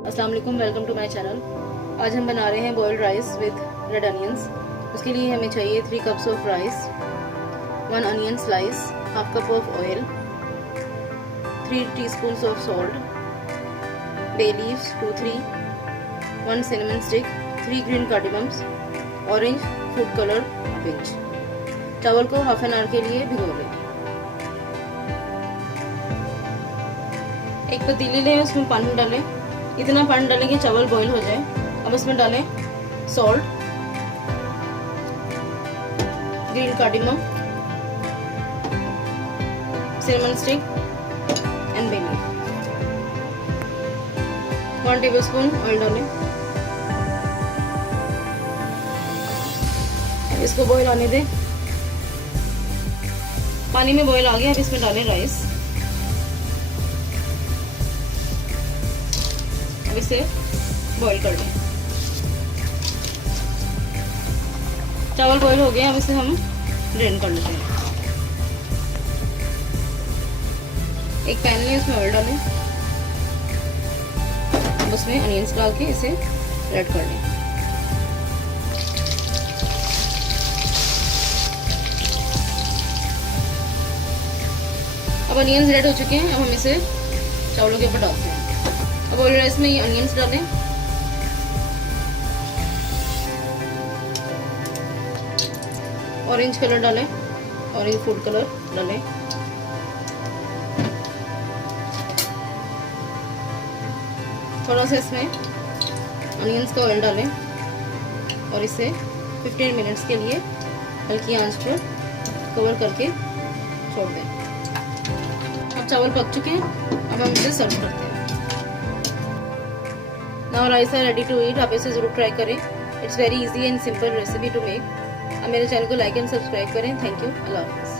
अस्सलाम वालेकुम, welcome to my channel. आज हम बना रहे हैं boiled rice with red onions. उसके लिए हमें चाहिए 3 cups of rice, 1 onion slice, half cup of oil, 3 teaspoons of salt, bay leaves 2-3, 1 cinnamon stick, 3 green cardamoms, orange food colour pinch. चावल को हाफ एन आवर के लिए भिगो लें। एक पतीली लें, उसमें पानी डालें। इतना पानी डालें कि चावल बॉईल हो जाए। अब उसमें डालें salt, green cardamom, cinnamon stick and bay leaf. 1 tablespoon oil डालें। इसको बॉईल आने दें। पानी में बॉईल आ गया। अब इसमें डालें राइस। अब इसे बॉईल कर लें। चावल बॉईल हो गए। अब इसे हम ड्रेन कर लेते हैं। एक पैन में उसमें ऑयल डालें। अब उसमें अनियंस डाल के इसे रेड कर लें। अब अनियंस रेड हो चुके हैं। अब हम इसे चावलों के ऊपर डालते हैं। अब बॉइल्ड राइस में ये अनियंस डालें। ऑरेंज कलर डालें, ऑरेंज फूड कलर डालें। थोड़ा सा इसमें अनियंस का ऑयल डालें और इसे 15 मिनट्स के लिए हल्की आंच पर कवर करके छोड़ दें। अब चावल पक चुके हैं। अब हम इसे सर्व करते हैं। Now rice are ready to eat. आप इसे जरूर ट्राई करें। It's very easy and simple recipe to make. आप मेरे चैनल को लाइक एंड सब्सक्राइब करें। Thank you. अल्लाह हाफिज़।